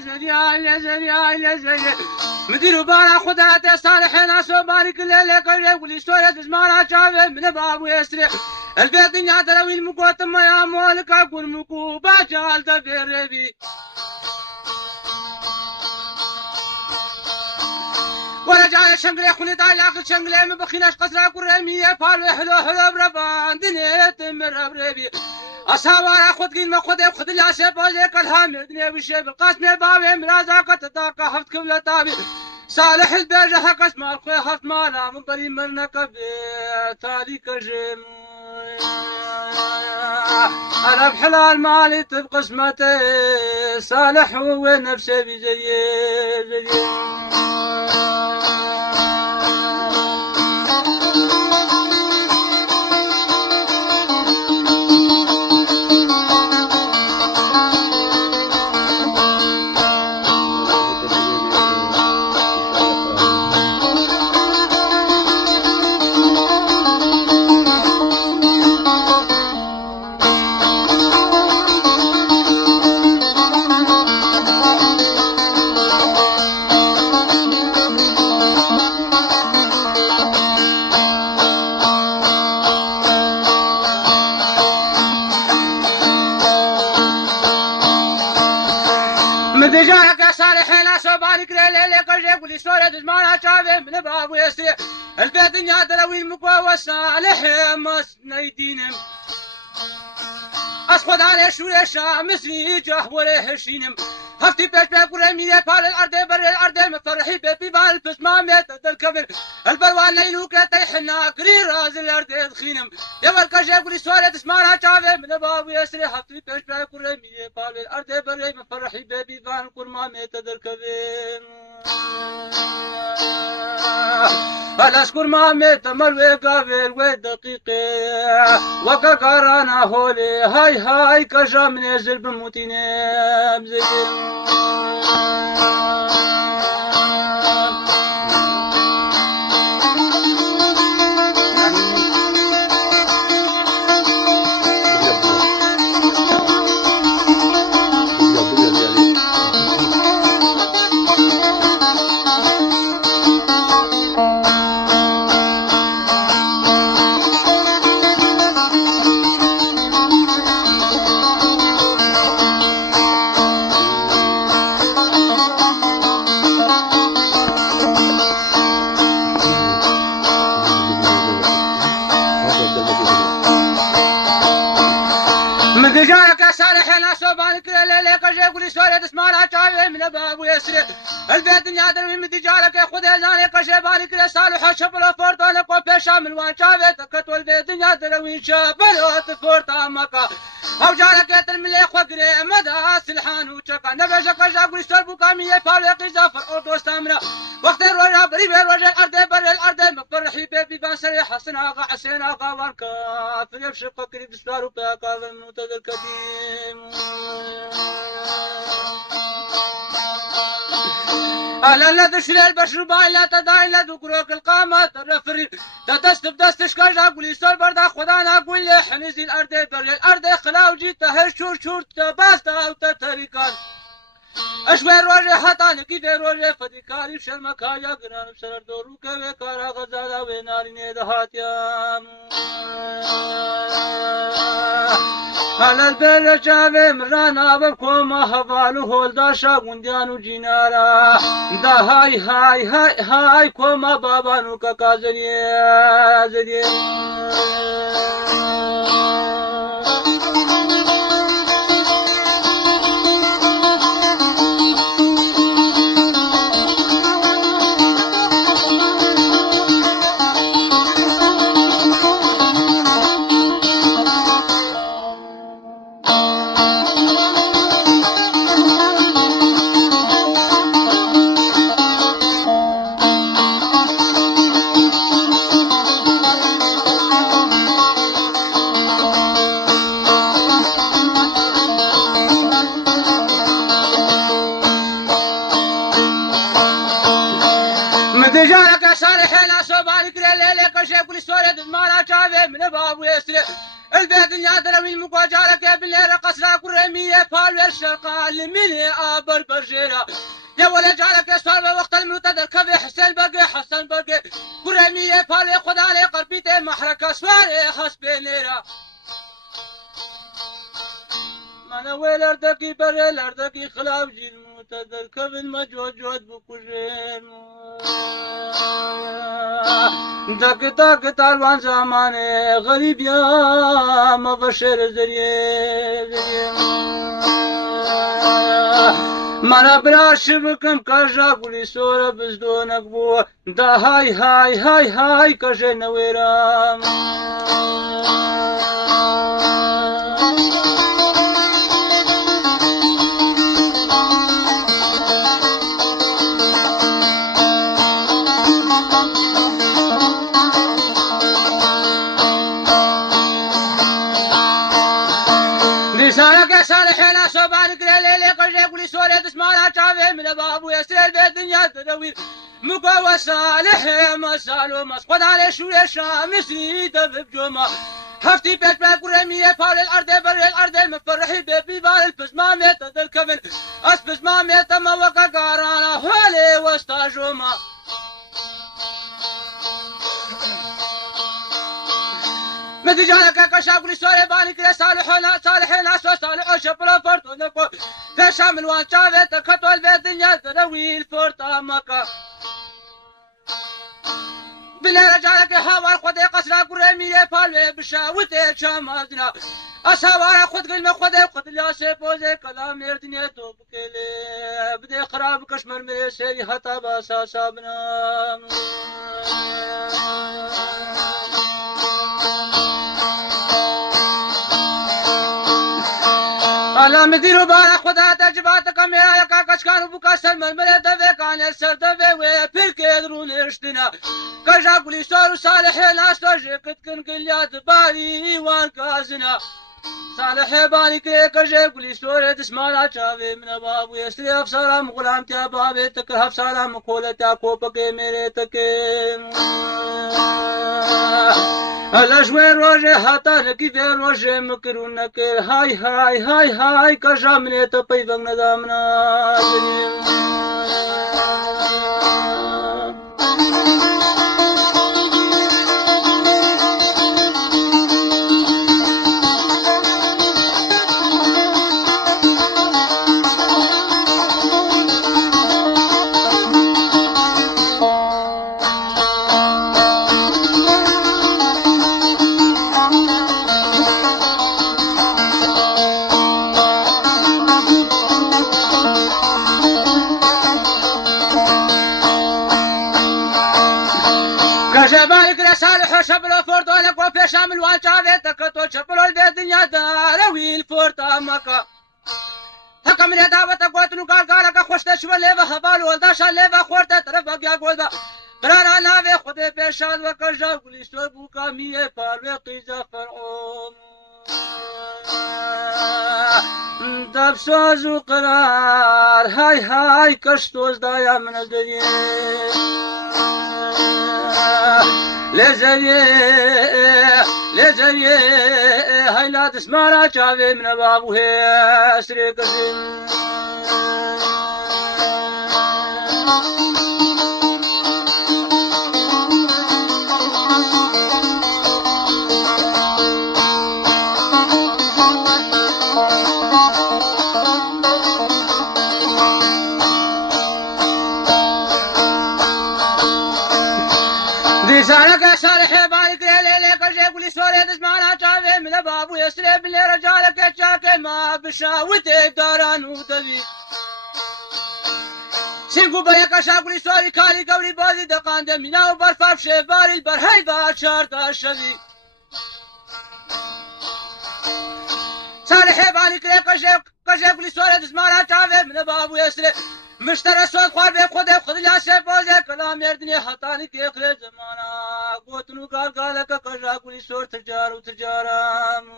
زريا مدير بارا خدات صالح ناس بارك الليل كل ولي سورة زمان شاف من باب يسري البيت يا تروي المقوت ما يا مولك اقول مكو باجال تبربي ولا جاي شنقلي خلي طالع اخر شنقلي ما بخيناش قصرا كرميه فال حلو حلو بربان دنيا تمر بربي أصحاب خد قيل ما خد لا شيء بالك الهام دنيا وشيء بالقاسم بابي مرازقة تتاقى حفت كم تابي صالح البيج حق اسمع خوي حفت مالا من طريق منك تاريك الجيم أنا بحلال مالي تبقسمتي صالح هو نفسه بزي مدجارك صالحين أصبارك ليلي قجيب ولي سورة زمان شافي من باب ويسري البيت يا دروي مقوى والصالح مسنيدينم أسخد على شوري شامسري جاه ولا هشينم هفتي بيش بيقول مية فال الأرض بر الأرض مفرحي بيبي بالفس ما ميت الكبر البروان ليلوك تيحنا قرير راز الأرض دخينم يا الكجيب ولي سورة زمان شافي من باب ويسري هفتي بيش بيقول مية فال الأرض بر مفرحي بيبي بالكل ما ميت الكبر الأشكر ما ميت مروي قابل ودقيقة وكقرانا هولي هاي كجا من يزل بموتينام زي مدجارك صالح ناس بارك ليلي قجيب ولي سورة اسمارها شافي من باب ويسري البيت يا دروي مدجارك خذ زاني قجيب بارك صالح شبل فورتون قف شامل وان شافي تكت والبيت يا دروي شبل فورتا مكا او جارك تلملي خقري مدى سلحان وشكا نبش قجاب ولي سور بكامية فالق زافر اوتو استامرا وقت الرجا بريب الرجا الارض بر الارض مفرحي بيبي بانسري حسن اغا حسين اغا وانكا في يفشق قريب بسفار وباقا المنتظر القديم أهلا لا تشري البشر باي لا تداعي لا ذكرك القامة الرفري تدست بدست شكاجا قولي سول بردا خدانا قول لي حنزي الأرض بري الأرض خلاو جيت تهر شور تباستا وتتريكان أشوي روجه حتى كيف روجه فديكاري بشرمك يا قران بشر دوروك وكارا غزالا ونارين دهاتيا على البر جابي مرانا بكم هفالو هولدا شاغونديانو جينارا دا هاي كوما بابانو كاكازريا زريا البيت يادروي المقاجارك يا بالليل قصرا كرمية فال والشرقة لمني آبر برجيرة يا ولا جارك يا صار وقت المنتظر كبي حسين بقي حسن بقي كرمية فال خدا علي قربيته محركة سواري حسبي نيرة أنا ويل أردكي بريل أردكي خلاف جيل متدر كبن مجوجود بكجين دك تالوان زمانه غريب يا مبشر زريه مانا براش بكم كاجا قولي سورة بزدونك بو دا هاي هاي هاي هاي كاجا نويرام لسانك صالحين صبانك ليلي قجي قولي سوري تسمعنا شافي من بابو يسري الدنيا تدوير مقوى صالح مسالو مسقط على شو الشام سيد بجمع هفتي بيت باك ورمية فال الأرض بر الأرض مفرحي بيبي بال البسمة ميتة الكفن أسبسمة ميتة موقع قارانا هولي وسطا جمع مدجانك كشاقولي سوري بانك لي صالحين أسوى صالح شبرا فرطو نكو كشام الوان شافي تكتو البيت دنيا تدوي الفرطة مكا بلا رجالك هاوار خدي قصرا قرمية فالوي بشاوتي شامازنا أساوار خد قلمة خدي قد لا سيبوزي كلام يردني توبكيلي بدي خراب كشمر مري سيري حتى باسا سابنا ألا مديرو بارا خدا تجباتك ميرا يكا كشكانو بوكا سلمان ملي دفي كان السر دفي ويبير كيدرون ارشتنا كجا قولي سورو صالحي ناستو جيكت كن قليات باري وان كازنا صالحي باني كي كجا قولي سوري تسمالا چاوي من بابو يسري افسارا مغلام تيا بابي تكر افسارا مقولة تيا کوپكي ميري تكي الأجوار روجه حتى نكي في روجه مكرون نكر هاي هاي هاي هاي كجا مني تبي فن ندامنا شبلو فورتو كوفي شامل وان شافي تكتو شبلو البيت دنيا داروي الفورتا مكا حكم من دعوة قوتنو قالك خوش تشوى ليفا خبالو والداشا ليفا خورتا طرف بقيا قولبا قرارا نافي خدي بيشان وكرجا قولي سوبو كامية فاروي قيزا فرعون تبسوز وقرار هاي هاي كشتوز دايا من الدنيا لزريه هاي لا تسمعنا شافي من بابو هي اسري قسم لسانك صالح بارك ليلي كجي قولي سوري تسمعنا شافي من بابو يسري باللي رجالك شاكي ما بشاوتي داران ودبي سينكو بريكا شاقولي سوري كالي قولي بازي دقان دمينا وبرفاف شيفاري البرهي باشار تاشدي صالح بارك ليلي كجي قولي سوري تسمعنا شافي من بابو يسري مشترى صوت خوار بيب خود لا سيبوزي كلام يردني حطاني كي اخري زمانا قوتنو قالك كجا قولي سور تجار وتجارام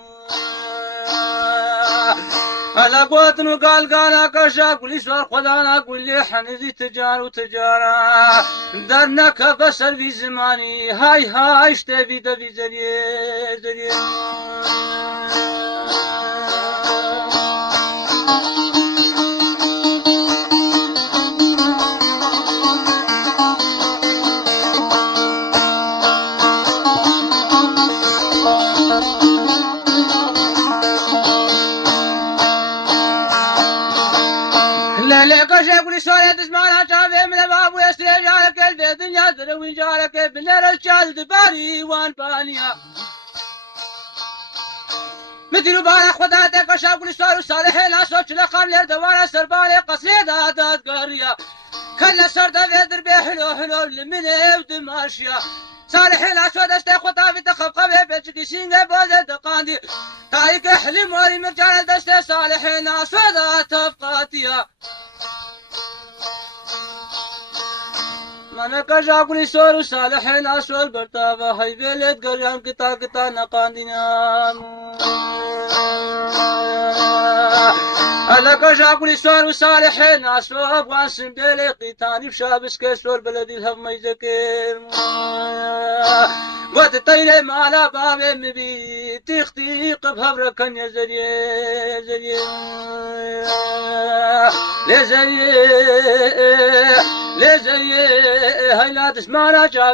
على قوتن وقال قانا كشاك وليسوار خدانا قولي حنذي تجار وتجارة درنا كبسر في زماني هاي هاي اشتبي دبي زريه زريه لك شيخ لسورة تسمعنا شافي من الباب ويسري جارك البيت الدنيا تروي جارك بالليل الشال دباري وان بانيا مثل بارك خداتك شاف لسورة صالحين أصوت لخام لير دوارة سربالي قصيدة داد قارية كل سرد في دربي حلو حلو لمني ودماشيا صالحين أسود أشتاق وطافي تخفقبي بيتشكي سينغي بوزي دقاندي تايك حلم وري مرجان دستي صالحين أسود تفقاتيا من كشاكولي سور صالحين أسود برتافا هاي بيلت قريان كتا كتا نقاندينا على كشاكولي سور صالحين أسود أبغان سنبيلي قيتاني بشابس كسور بلدي الهم يذكر وتطيري مالا بامي مبي تختيق بهبركن يا زريه زريه لزريه لزريه هاي لا تسمعنا شافي